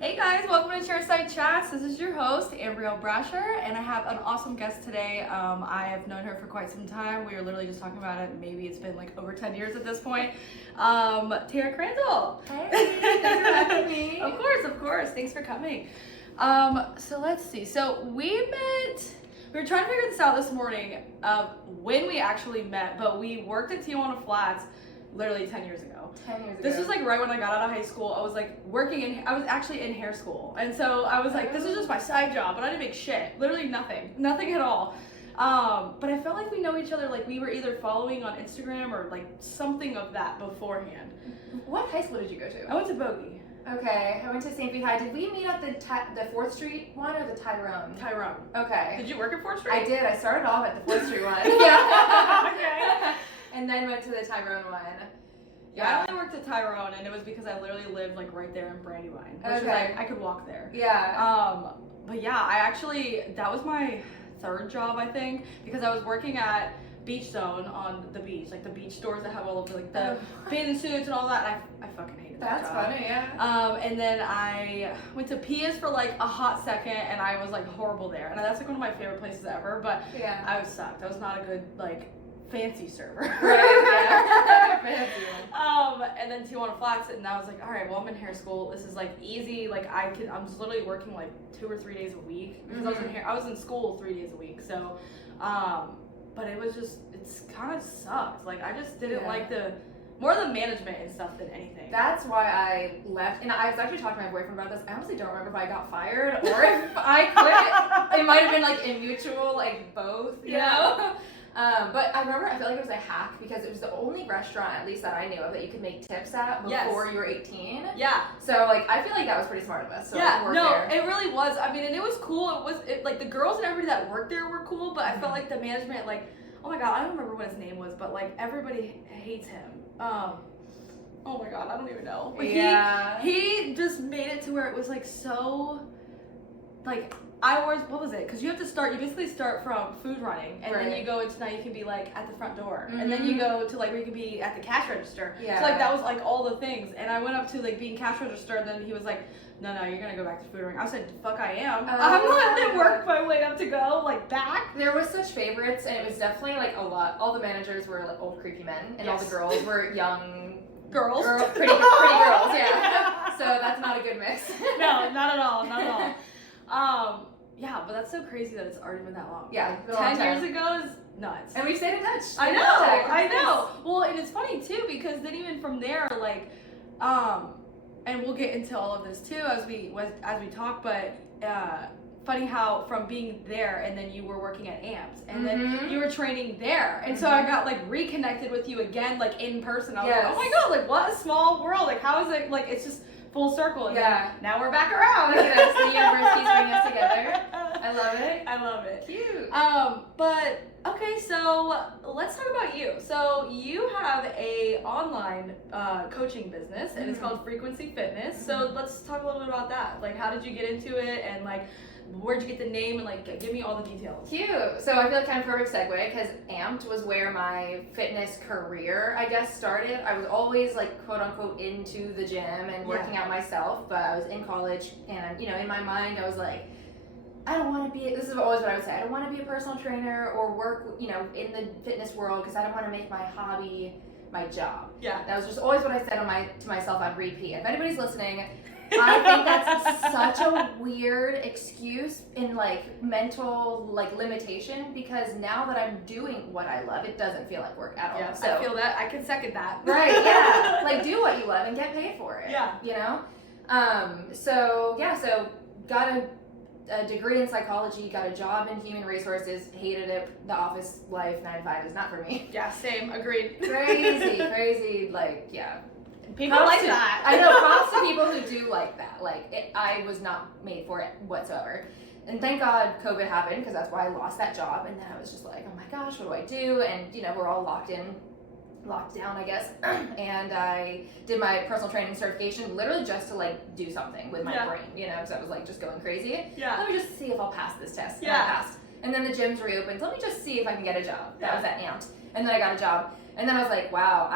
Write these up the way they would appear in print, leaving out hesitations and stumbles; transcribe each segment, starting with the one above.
Hey guys, welcome to Chairside Chats. This is your host, Ambrielle Brasher, and I have an awesome guest today. I have known her for quite some time. We were literally just talking about it. Maybe it's been like over 10 years at this point. Tara Kranzel. Hey, thanks for having me. Of course. Thanks for coming. So let's see. So we were trying to figure this out this morning of when we actually met, but we worked at Tijuana Flats literally 10 years ago. 10 years ago. This was like right when I got out of high school. I was like I was actually in hair school. And so I was like, this is just my side job, but I didn't make shit. Literally nothing at all. But I felt like we know each other, like we were either following on Instagram or like something of that beforehand. What high school did you go to? I went to Bogey. Okay, I went to St. Pete High. Did we meet at the 4th Street one or the Tyrone? Tyrone. Okay. Did you work at 4th Street? I did. I started off at the 4th Street one. Yeah. Okay. And then went to the Tyrone one. Yeah, I only worked at Tyrone, and it was because I literally lived like right there in Brandywine, which is Okay. like I could walk there. Yeah. But yeah, that was my third job, I think, because I was working at Beach Zone on the beach, like the beach stores that have all of like the bathing suits and all that. I fucking hated that That's job. funny, yeah. And then I went to Pia's for like a hot second, and I was like horrible there, and that's like one of my favorite places ever. But Yeah. I was sucked. I was not a good like fancy server. Right, yeah. Fancy one. And then Tijuana Flats, and I was like, all right, well, I'm in hair school. This is like easy. Like I'm just literally working like 2 or 3 days a week because I was in school 3 days a week. So, but it's kind of sucked. Like I just didn't like more the management and stuff than anything. That's why I left, and I was actually talking to my boyfriend about this. I honestly don't remember if I got fired or if I quit. It might have been like a mutual, like both, you know? But I remember, I feel like it was a hack because it was the only restaurant, at least that I knew of, that you could make tips at before you were 18. Yeah. So like, I feel like that was pretty smart of us. So Yeah, work no, there. it really was. I mean, and it was cool. Like the girls and everybody that worked there were cool, but I felt like the management, like, oh my god, I don't remember what his name was, but like everybody hates him. Oh my god, I don't even know. Like, he just made it to where it was like so, like, what was it? Because you basically start from food running, and then you go into, now you can be like at the front door, and then you go to like where you can be at the cash register. Yeah. So like that was like all the things, and I went up to like being cash register, and then he was like, no, you're gonna go back to food running. I said, fuck, I am. I'm not gonna work my way up to go like back. There was such favorites, and it was definitely like a lot. All the managers were like old creepy men, and all the girls were young girls, pretty girls. Yeah. So that's not a good mix. No, not at all. Yeah, but that's so crazy that it's already been that long. Yeah, like, 10 years ago is nuts. And we've stayed in touch. I know. Well, and it's funny too because then even from there, like, and we'll get into all of this too as we talk. But funny how from being there and then you were working at AMPS and then you were training there, and so I got like reconnected with you again, like in person. I was like, oh my god, like what a small world. Like how is it? Like it's just full circle. And now we're back around. Look at us. The university's bringing us together. I love it. Cute. But okay, so let's talk about you. So you have a online coaching business, and it's called Frequency Fitness. So let's talk a little bit about that. Like, how did you get into it, and like, where'd you get the name, and like, give me all the details. Cute. So I feel like kind of perfect segue because AMPed was where my fitness career, I guess, started. I was always like quote unquote into the gym and working out myself, but I was in college, and you know, in my mind, I was like, I don't want to be, this is always what I would say, I don't want to be a personal trainer or work, you know, in the fitness world because I don't want to make my hobby my job. Yeah. That was just always what I said to myself on repeat. If anybody's listening, I think that's such a weird excuse in like mental like limitation because now that I'm doing what I love, it doesn't feel like work at all. Yeah, so, I feel that. I can second that. Right, yeah. Like do what you love and get paid for it. Yeah. You know? So got a degree in psychology, got a job in human resources, hated it. The office life, 9 to 5 is not for me. Yeah, same, agreed. Crazy, like, yeah. People props like to, that. I know, props to people who do like that. Like, I was not made for it whatsoever. And thank God COVID happened because that's why I lost that job. And then I was just like, oh my gosh, what do I do? And, you know, we're all locked down, I guess. And I did my personal training certification literally just to like do something with my brain, you know, because I was like just going crazy. Yeah. Let me just see if I'll pass this test. Yeah. And I passed. And then the gyms reopened. Let me just see if I can get a job. That was at AMPed. And then I got a job. And then I was like, wow,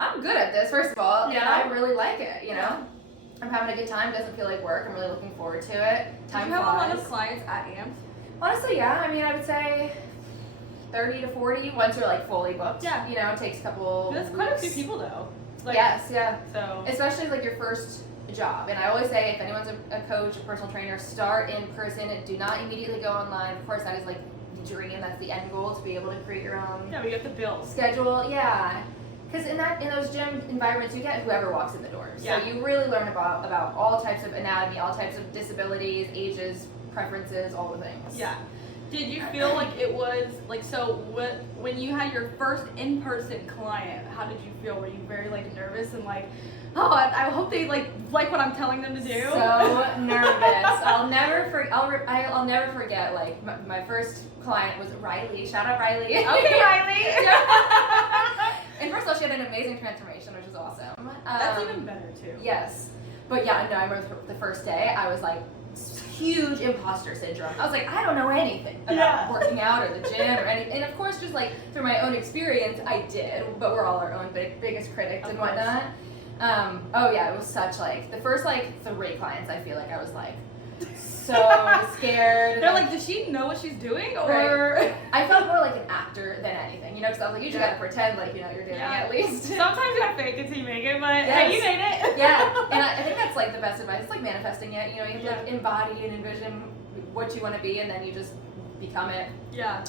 I'm good at this, first of all. Yeah. And I really like it, you know? I'm having a good time. Doesn't feel like work. I'm really looking forward to it. Time Do you have flies. a lot of clients at AMPS? Honestly, yeah. I mean, I would say 30 to 40 once you're like fully booked. Yeah. You know, it takes a couple. That's quite a few weeks. people though. Like, Yes, yeah. So. Especially like your first job. And I always say if anyone's a coach, a personal trainer, start in person. Do not immediately go online. Of course, that is like the dream. That's the end goal, to be able to create your own Yeah, but you have to build. schedule. Yeah. Because in those gym environments, you get whoever walks in the doors. Yeah. So you really learn about all types of anatomy, all types of disabilities, ages, preferences, all the things. Yeah. Did you feel like it was like so? When you had your first in-person client, how did you feel? Were you very like nervous and like, oh, I hope they like what I'm telling them to do? So nervous. I'll never forget. Like my first client was Riley. Shout out Riley. Okay, Riley. Yeah. And first of all, she had an amazing transformation, which was awesome. That's even better too. Yes. But yeah, no, I remember the first day, I was like, huge imposter syndrome. I was like, I don't know anything about working out or the gym or anything. And of course, just like through my own experience, I did. But we're all our own biggest critics and whatnot. Oh yeah, it was such like, the first like 3 clients, I feel like I was like, so scared. They're like, does she know what she's doing? Or Right. I felt more like an actor than anything, you know, because I was like, you just gotta pretend like, you know, you're doing it at least. Sometimes you gotta fake it till you make it, but Yes. hey, you made it. Yeah, and I think that's like the best advice. It's like manifesting it, you know, you have to like embody and envision what you want to be, and then you just become it. Yeah.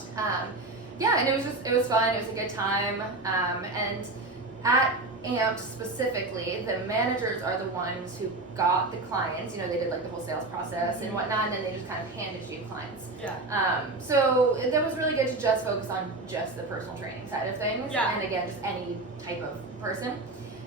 Yeah, and it was fun, it was a good time, and at AMP specifically, the managers are the ones who got the clients. You know, they did like the whole sales process and whatnot, and then they just kind of handed you clients. Yeah. So that was really good to just focus on just the personal training side of things. Yeah. And again, just any type of person.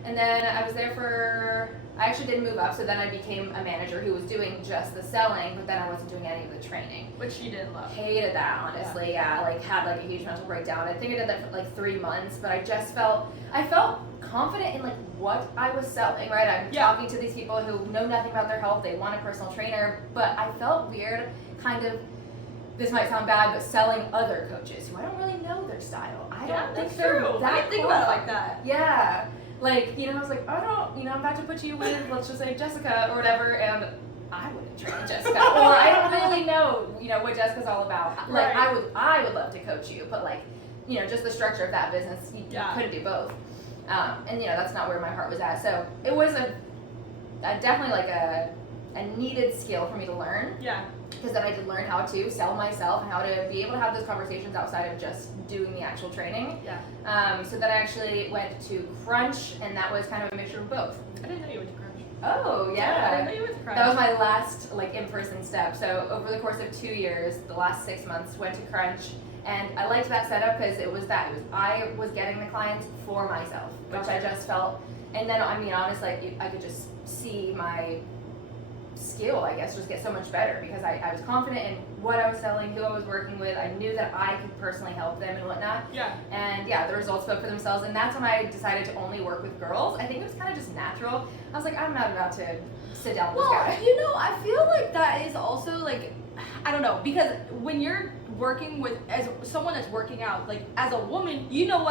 And then I was there I actually did move up, so then I became a manager who was doing just the selling, but then I wasn't doing any of the training. Which you didn't love. Hated that, honestly. Yeah, like had like a huge mental breakdown. I think I did that for like 3 months, but I felt confident in like what I was selling, right? I'm talking to these people who know nothing about their health, they want a personal trainer, but I felt weird kind of, this might sound bad, but selling other coaches who I don't really know their style. I don't think they're true. that I didn't think cool. about it like that. Yeah. Like, you know, I was like, I'm about to put you with, let's just say Jessica or whatever, and I wouldn't train Jessica, or I don't really know, you know, what Jessica's all about. Like, Right. I would love to coach you, but like, you know, just the structure of that business, you couldn't do both. And you know, that's not where my heart was at. So it was a definitely like a needed skill for me to learn. Yeah. Because then I did learn how to sell myself and how to be able to have those conversations outside of just doing the actual training. Yeah. So then I actually went to Crunch, and that was kind of a mixture of both. I didn't know you went to Crunch. Oh, I yeah. didn't know you went to Crunch. That was my last like in-person step. So over the course of 2 years, the last 6 months, went to Crunch, and I liked that setup because I was getting the clients for myself, which I just felt. And then I mean, honestly, I could just see my skill, I guess, just get so much better because I was confident in what I was selling, who I was working with. I knew that I could personally help them and whatnot. Yeah. And yeah, the results spoke for themselves. And that's when I decided to only work with girls. I think it was kind of just natural. I was like, I'm not about to sit down with this guy. You know, I feel like that is also like, I don't know, because when you're working with, as someone that's working out, like as a woman, you know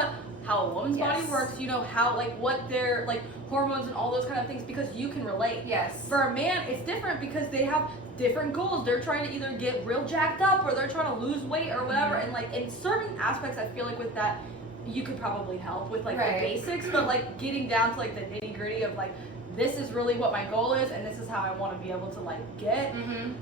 how a woman's body works, you know how, like what their, like hormones and all those kind of things, because you can relate. Yes. For a man, it's different because they have different goals. They're trying to either get real jacked up or they're trying to lose weight or whatever. And like in certain aspects, I feel like with that, you could probably help with like the basics, but like getting down to like the nitty gritty of like, this is really what my goal is and this is how I want to be able to like get.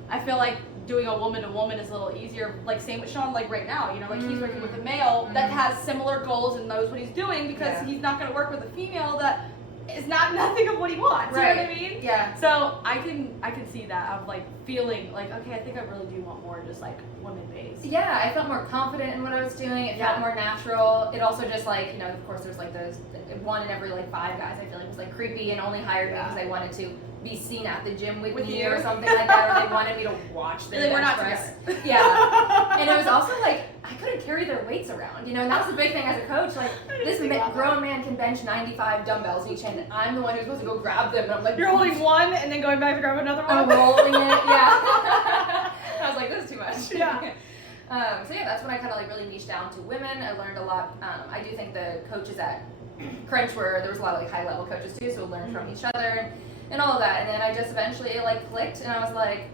I feel like doing a woman to woman is a little easier. Like same with Sean, like right now, you know, like he's working with a male that has similar goals and knows what he's doing because he's not going to work with a female that is nothing of what he wants. You know what I mean? Yeah. So I can see that of like feeling like, okay, I think I really do want more just like women based. Yeah, I felt more confident in what I was doing. It felt more natural. It also just like, you know, of course there's like those one in every like 5 guys I feel like was like creepy and only hired me because they wanted to be seen at the gym with me you or something like that, or they wanted me to watch their we're not bench press. together. Yeah. And it was also like I couldn't carry their weights around, you know, and that was the big thing as a coach. Like this grown man can bench 95 dumbbells each, and I'm the one who's supposed to go grab them, and I'm like, you're holding one and then going back to grab another one. I'm rolling it, yeah. I was like, this is too much. Yeah. So yeah, that's when I kind of like really niched down to women. I learned a lot. I do think the coaches at Crunch where there was a lot of like high level coaches too, so we learned from each other and all of that. And then I just eventually it like clicked, and I was like,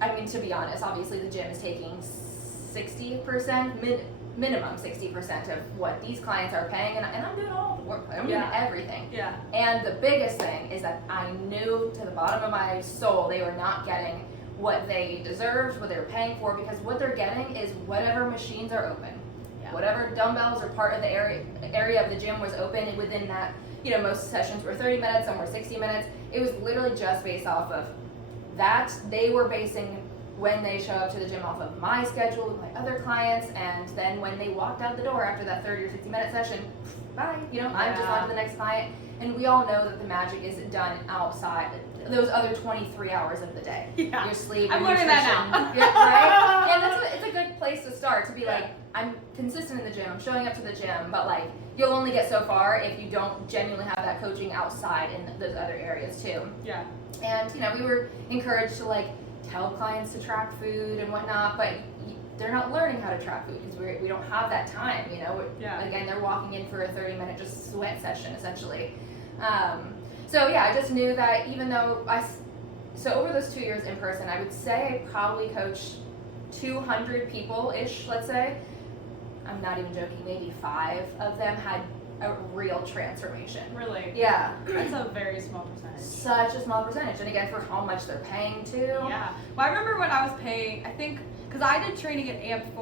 I mean, to be honest, obviously the gym is taking 60%, minimum 60% of what these clients are paying, and I'm doing all the work. I'm doing everything. Yeah. And the biggest thing is that I knew to the bottom of my soul they were not getting what they deserved, what they were paying for, because what they're getting is whatever machines are open, whatever dumbbells or part of the area of the gym was open within that. You know, most sessions were 30 minutes, some were 60 minutes. It was literally just based off of that. They were basing when they show up to the gym off of my schedule with my other clients, and then when they walked out the door after that 30 or 60 minute session, bye. You know, I'm just on to the next client. And we all know that the magic isn't done outside those other 23 hours of the day. Yeah. Your sleep, I'm your learning that now. right? And it's a good place to start, to be like, I'm consistent in the gym, I'm showing up to the gym, but like, you'll only get so far if you don't genuinely have that coaching outside in those other areas too. Yeah. And, you know, we were encouraged to like tell clients to track food and whatnot, but they're not learning how to track food because we don't have that time, you know. Again, they're walking in for a 30-minute just sweat session essentially. So yeah, I just knew that even though so over those 2 years in person, I would say I probably coached 200 people-ish, let's say. I'm not even joking, maybe 5 of them had a real transformation. Really? Yeah. That's a very small percentage. Such a small percentage, and again, for how much they're paying too. Yeah. Well, I remember when I was paying, I think, because I did training at AMP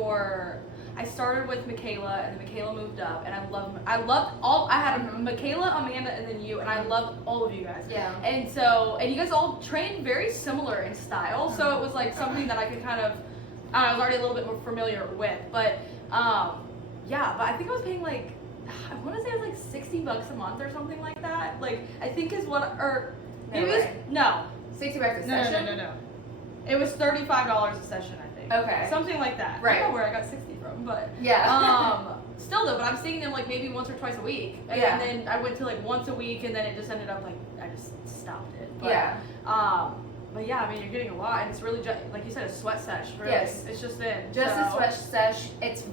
I started with Michaela, and then Michaela moved up, and I had Michaela, Amanda, and then you, and I loved all of you guys. Yeah. And you guys all trained very similar in style, so it was like something that I could kind of, I was already a little bit more familiar with, but, but I think I was paying like, I want to say it was like $60 a month or something like that. Like, I think is what, or maybe it was, no. $60 a session? No. It was $35 a session, I think. Okay. Something like that. Right. I don't know where I got 60 from, but. Yeah. Still though, but I'm seeing them like maybe once or twice a week. And then I went to like once a week, and then it just ended up like, I just stopped it. But, but yeah, I mean, you're getting a lot, and it's really just, like you said, a sweat sesh, really. Yes. It's just in. A sweat sesh. It's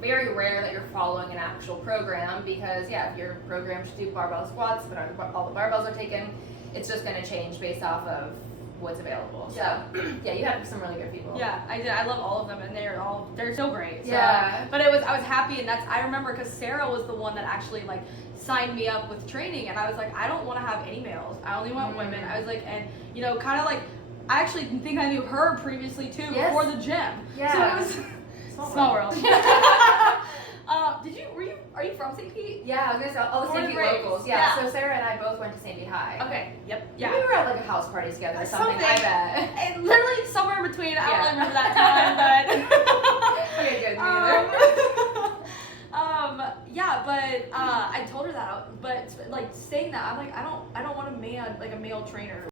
very rare that you're following an actual program, because if your program should do barbell squats, but all the barbells are taken, it's just going to change based off of what's available. So you had some really good people. Yeah, I did. I love all of them, and they're so great. So, yeah. But I was happy, and I remember because Sarah was the one that actually like signed me up with training, and I was like, I don't want to have any males. I only want women. I was like, and you know, kind of like, I actually think I knew her previously too before the gym. Yeah. So it was. Small world. Are you from St. Pete? Yeah, I was gonna say all the St. Pete locals. Yeah. So Sarah and I both went to St. Pete High. Okay. Yep. Yeah. We were at like a house party together or something. I bet. And literally somewhere in between. I don't really remember that time, but. Okay, good. Me either. But I told her that. But like saying that, I'm like, I don't want a male trainer.